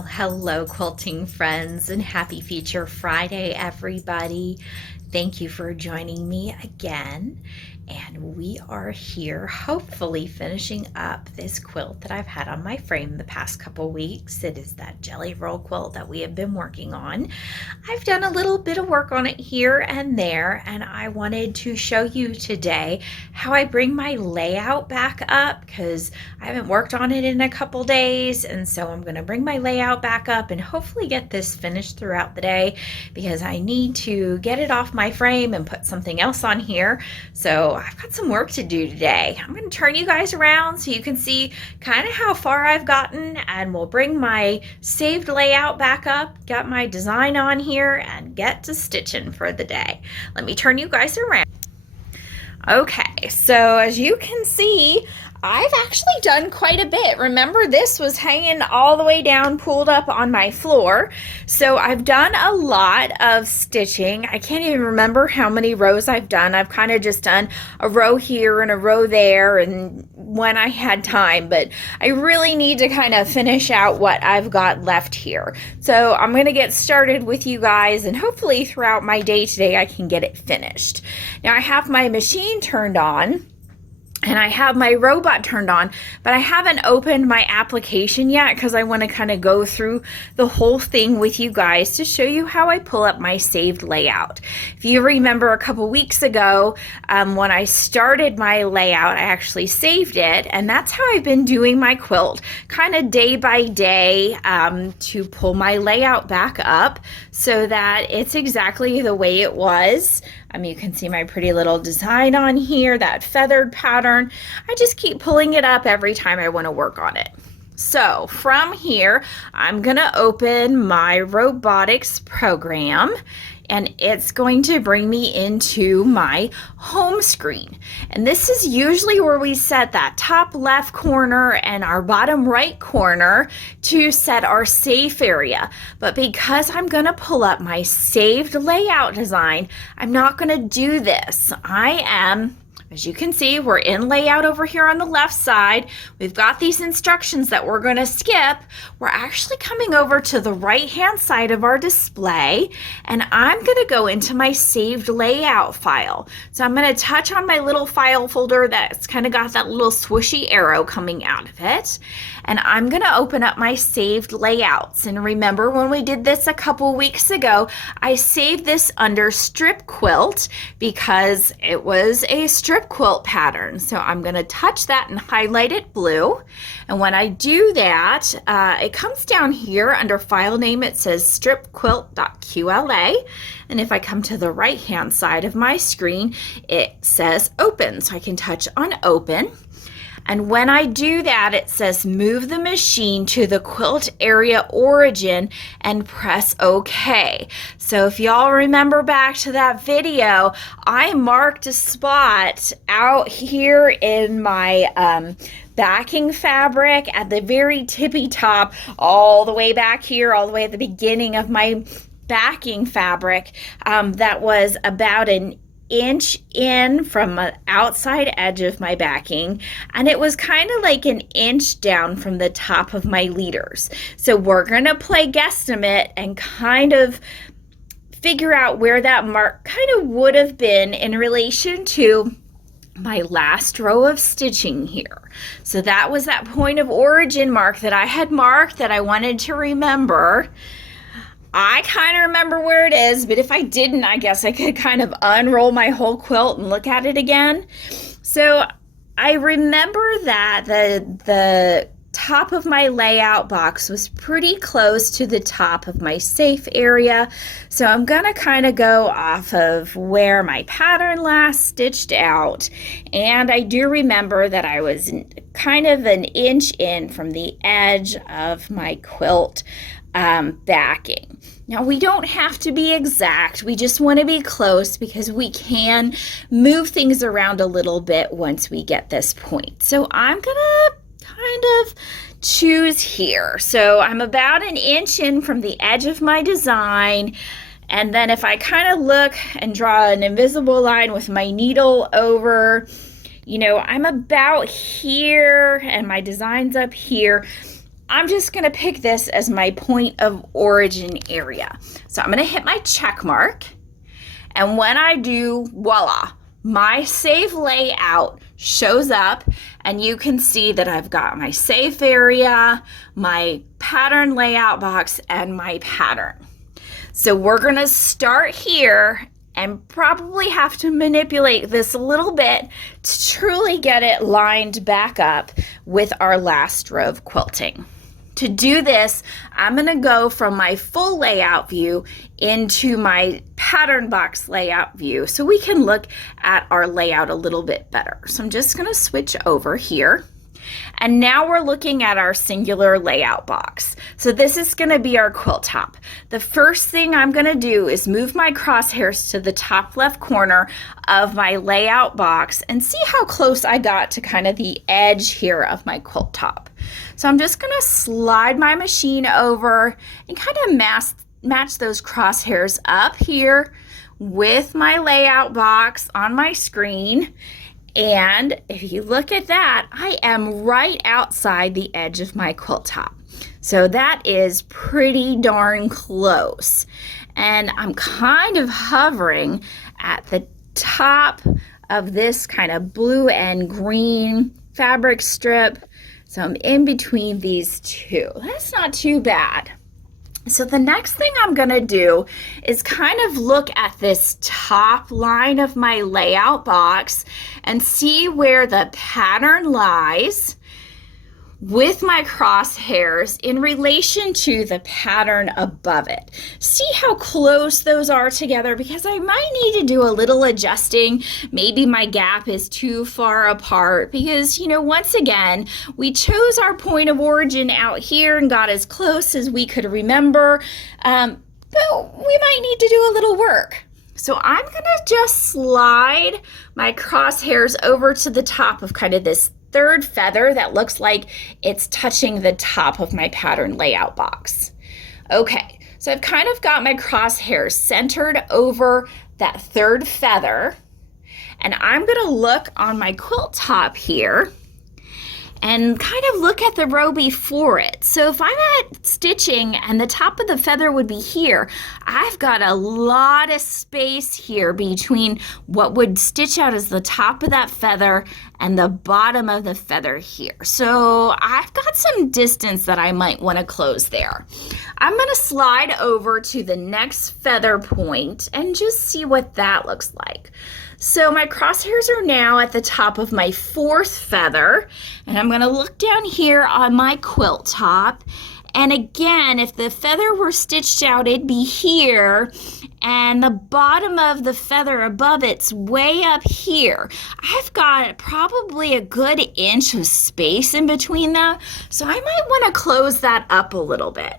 Well, hello, quilting friends, and happy Feature Friday, everybody. Thank you for joining me again. And we are here, hopefully finishing up this quilt that I've had on my frame the past couple weeks. It is that jelly roll quilt that we have been working on. I've done a little bit of work on it here and there, and I wanted to show you today how I bring my layout back up because I haven't worked on it in a couple days, and so I'm going to bring my layout back up and hopefully get this finished throughout the day because I need to get it off my frame and put something else on here. So I've got some work to do today. I'm going to turn you guys around so you can see kind of how far I've gotten, and we'll bring my saved layout back up, got my design on here, and get to stitching for the day. Let me turn you guys around. Okay, so as you can see, I've actually done quite a bit. Remember, this was hanging all the way down, pulled up on my floor. So I've done a lot of stitching. I can't even remember how many rows I've done. I've kind of just done a row here and a row there and when I had time, but I really need to kind of finish out what I've got left here. So I'm going to get started with you guys, and hopefully throughout my day today I can get it finished. Now I have my machine turned on, and I have my robot turned on, but I haven't opened my application yet because I want to kind of go through the whole thing with you guys to show you how I pull up my saved layout. If you remember a couple weeks ago, when I started my layout, I actually saved it, and that's how I've been doing my quilt, kind of day by day, to pull my layout back up so that it's exactly the way it was. You can see my pretty little design on here, that feathered pattern. I just keep pulling it up every time I want to work on it. So from here, I'm going to open my robotics program, and it's going to bring me into my home screen. And this is usually where we set that top left corner and our bottom right corner to set our safe area. But because I'm gonna pull up my saved layout design, I'm not gonna do this. As you can see, we're in layout over here on the left side. We've got these instructions that we're going to skip. We're actually coming over to the right-hand side of our display, and I'm going to go into my saved layout file. So I'm going to touch on my little file folder that's kind of got that little swooshy arrow coming out of it, and I'm going to open up my saved layouts. And remember, when we did this a couple weeks ago, I saved this under strip quilt because it was a strip quilt pattern. So I'm going to touch that and highlight it blue. And when I do that, it comes down here under file name. It says stripquilt.qla. And if I come to the right hand side of my screen, it says open. So I can touch on open. And when I do that, it says move the machine to the quilt area origin and press OK. So if y'all remember back to that video, I marked a spot out here in my backing fabric at the very tippy top, all the way back here, all the way at the beginning of my backing fabric, that was about an inch in from the outside edge of my backing, and it was kind of like an inch down from the top of my leaders. So we're gonna play guesstimate and kind of figure out where that mark kind of would have been in relation to my last row of stitching here. So that was that point of origin mark that I had marked that I wanted to remember. I kind of remember where it is, but if I didn't, I guess I could kind of unroll my whole quilt and look at it again. So I remember that the top of my layout box was pretty close to the top of my safe area. So I'm gonna kind of go off of where my pattern last stitched out. And I do remember that I was kind of an inch in from the edge of my quilt backing. Now we don't have to be exact, we just want to be close because we can move things around a little bit once we get this point. So I'm gonna kind of choose here. So I'm about an inch in from the edge of my design, and then if I kind of look and draw an invisible line with my needle over, I'm about here and my design's up here. I'm just going to pick this as my point of origin area. So I'm going to hit my check mark. And when I do, voila, my save layout shows up, and you can see that I've got my safe area, my pattern layout box, and my pattern. So we're going to start here and probably have to manipulate this a little bit to truly get it lined back up with our last row of quilting. To do this, I'm going to go from my full layout view into my pattern box layout view so we can look at our layout a little bit better. So I'm just going to switch over here. And now we're looking at our singular layout box. So this is going to be our quilt top. The first thing I'm going to do is move my crosshairs to the top left corner of my layout box and see how close I got to kind of the edge here of my quilt top. So I'm just going to slide my machine over and kind of match those crosshairs up here with my layout box on my screen. And if you look at that, I am right outside the edge of my quilt top. So that is pretty darn close. And I'm kind of hovering at the top of this kind of blue and green fabric strip. So I'm in between these two. That's not too bad. So the next thing I'm going to do is kind of look at this top line of my layout box and see where the pattern lies with my crosshairs in relation to the pattern above it. See how close those are together, because I might need to do a little adjusting. Maybe my gap is too far apart because, you know, once again, we chose our point of origin out here and got as close as we could remember, but we might need to do a little work. So I'm gonna just slide my crosshairs over to the top of kind of this third feather that looks like it's touching the top of my pattern layout box. Okay, so I've kind of got my crosshairs centered over that third feather, and I'm gonna look on my quilt top here and kind of look at the row before it. So if I'm at stitching and the top of the feather would be here, I've got a lot of space here between what would stitch out as the top of that feather and the bottom of the feather here. So I've got some distance that I might want to close there. I'm going to slide over to the next feather point and just see what that looks like. So my crosshairs are now at the top of my fourth feather, and I'm going to look down here on my quilt top. And again, if the feather were stitched out, it'd be here, and the bottom of the feather above it's way up here. I've got probably a good inch of space in between them, so I might want to close that up a little bit.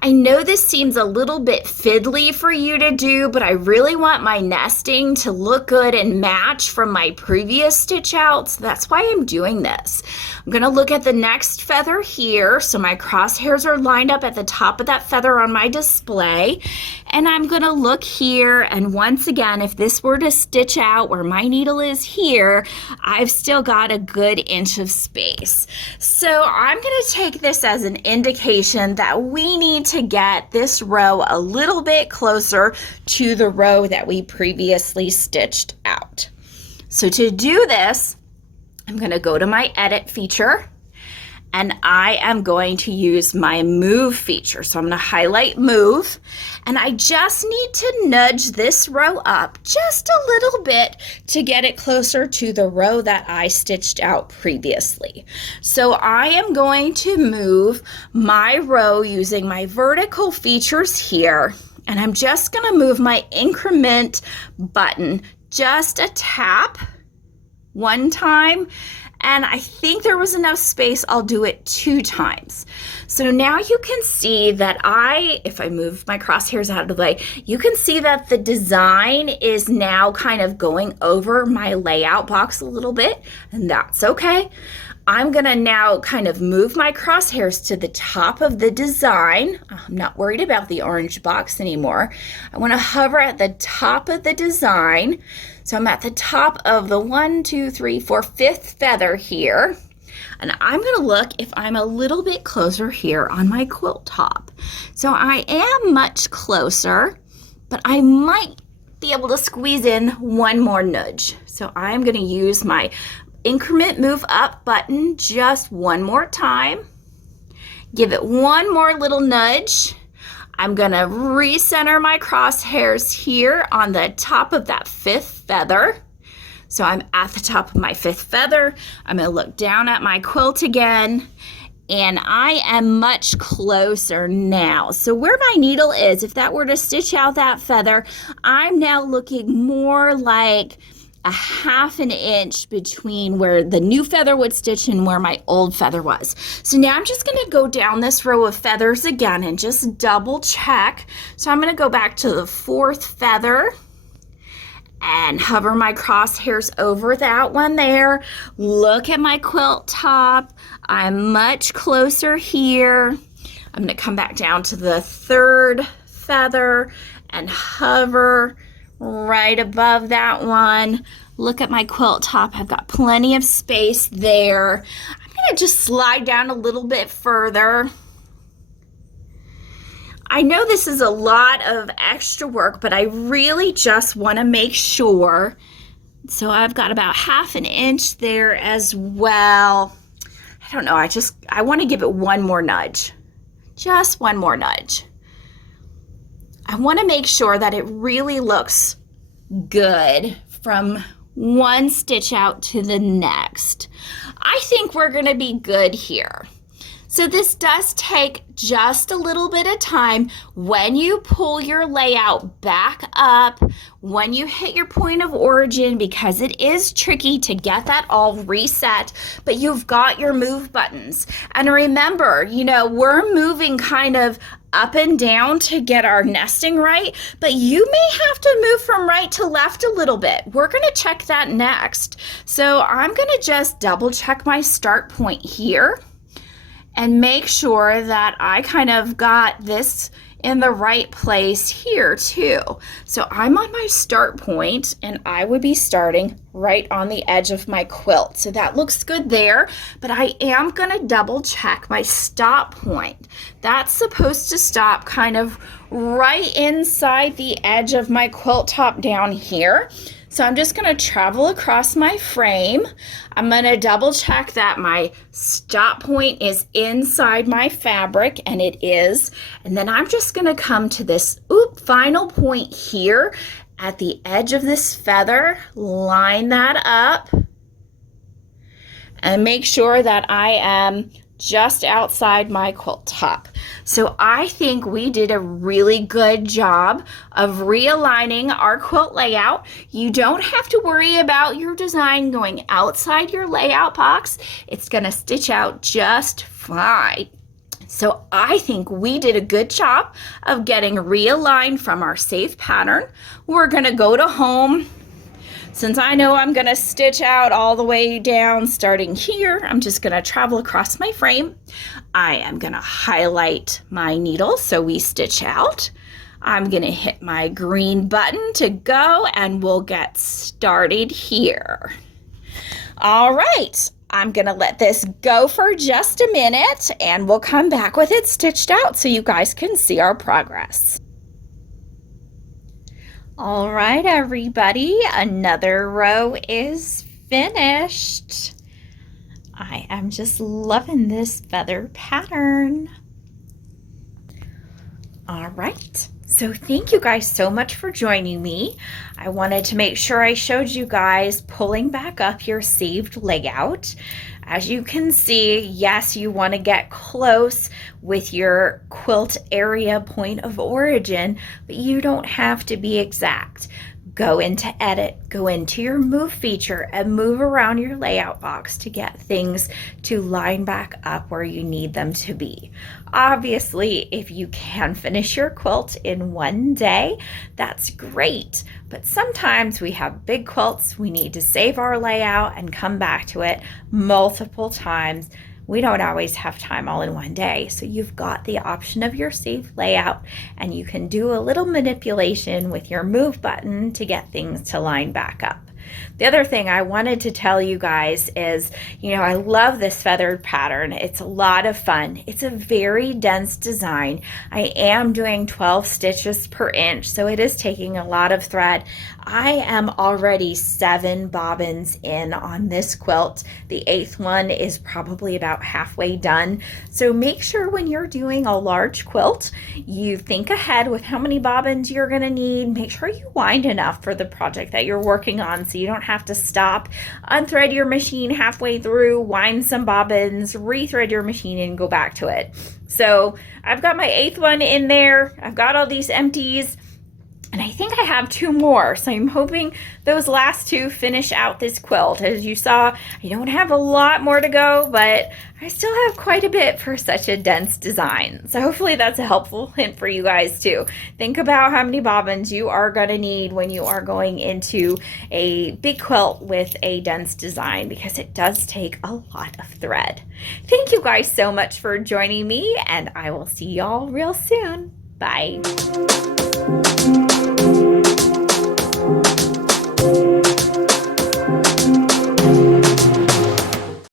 I know this seems a little bit fiddly for you to do, but I really want my nesting to look good and match from my previous stitch out, so that's why I'm doing this. I'm going to look at the next feather here, so my crosshairs are lined up at the top of that feather on my display, and I'm going to look here, and once again, if this were to stitch out where my needle is here, I've still got a good inch of space. So I'm going to take this as an indication that we need to get this row a little bit closer to the row that we previously stitched out. So to do this, I'm going to go to my edit feature, and I am going to use my move feature. So I'm going to highlight move, and I just need to nudge this row up just a little bit to get it closer to the row that I stitched out previously. So I am going to move my row using my vertical features here, and I'm just going to move my increment button just a tap one time, and I think there was enough space. I'll do it 2 times. So now you can see that if I move my crosshairs out of the way, you can see that the design is now kind of going over my layout box a little bit, and that's okay. I'm gonna now kind of move my crosshairs to the top of the design. I'm not worried about the orange box anymore. I wanna hover at the top of the design. So I'm at the top of the 1, 2, 3, 4, 5th feather here. And I'm going to look if I'm a little bit closer here on my quilt top. So I am much closer, but I might be able to squeeze in one more nudge. So I'm going to use my increment move up button just one more time. Give it one more little nudge. I'm going to recenter my crosshairs here on the top of that 5th feather. So I'm at the top of my 5th feather. I'm going to look down at my quilt again, and I am much closer now. So where my needle is, if that were to stitch out that feather, I'm now looking more like a 1/2 inch between where the new feather would stitch and where my old feather was. So now I'm just going to go down this row of feathers again and just double check. So I'm going to go back to the 4th feather and hover my crosshairs over that one there. Look at my quilt top. I'm much closer here. I'm going to come back down to the 3rd feather and hover right above that one. Look at my quilt top. I've got plenty of space there. I'm going to just slide down a little bit further. I know this is a lot of extra work, but I really just want to make sure. So I've got about 1/2 inch there as well. I don't know, I want to give it one more nudge. Just one more nudge. I want to make sure that it really looks good from one stitch out to the next. I think we're going to be good here. So this does take just a little bit of time. When you pull your layout back up, when you hit your point of origin, because it is tricky to get that all reset, but you've got your move buttons. And remember, we're moving kind of up and down to get our nesting right, but you may have to move from right to left a little bit. We're going to check that next. So I'm going to just double check my start point here and make sure that I kind of got this in the right place here too. So I'm on my start point, and I would be starting right on the edge of my quilt. So that looks good there, but I am gonna double check my stop point. That's supposed to stop kind of right inside the edge of my quilt top down here. So I'm just going to travel across my frame. I'm going to double check that my stop point is inside my fabric, and it is. And then I'm just going to come to this final point here at the edge of this feather, line that up, and make sure that I am just outside my quilt top. So I think we did a really good job of realigning our quilt layout. You don't have to worry about your design going outside your layout box. It's going to stitch out just fine. So I think we did a good job of getting realigned from our safe pattern. We're going to go to home. Since I know I'm going to stitch out all the way down starting here, I'm just going to travel across my frame. I am going to highlight my needle so we stitch out. I'm going to hit my green button to go, and we'll get started here. All right, I'm going to let this go for just a minute, and we'll come back with it stitched out so you guys can see our progress. All right, everybody, another row is finished. I am just loving this feather pattern. All right, so thank you guys so much for joining me. I wanted to make sure I showed you guys pulling back up your saved layout. As you can see, yes, you want to get close with your quilt area point of origin, but you don't have to be exact. Go into edit, go into your move feature, and move around your layout box to get things to line back up where you need them to be. Obviously, if you can finish your quilt in one day, that's great. But sometimes we have big quilts, we need to save our layout and come back to it multiple times. We don't always have time all in one day, so you've got the option of your save layout, and you can do a little manipulation with your move button to get things to line back up. The other thing I wanted to tell you guys is, I love this feathered pattern. It's a lot of fun. It's a very dense design. I am doing 12 stitches per inch, so it is taking a lot of thread. I am already 7 bobbins in on this quilt. The 8th one is probably about halfway done. So make sure when you're doing a large quilt, you think ahead with how many bobbins you're going to need. Make sure you wind enough for the project that you're working on so you don't have to stop, unthread your machine halfway through, wind some bobbins, rethread your machine, and go back to it. So I've got my 8th one in there. I've got all these empties. And I think I have 2 more, so I'm hoping those last 2 finish out this quilt. As you saw, I don't have a lot more to go, but I still have quite a bit for such a dense design. So hopefully that's a helpful hint for you guys too. Think about how many bobbins you are going to need when you are going into a big quilt with a dense design, because it does take a lot of thread. Thank you guys so much for joining me, and I will see y'all real soon. Bye.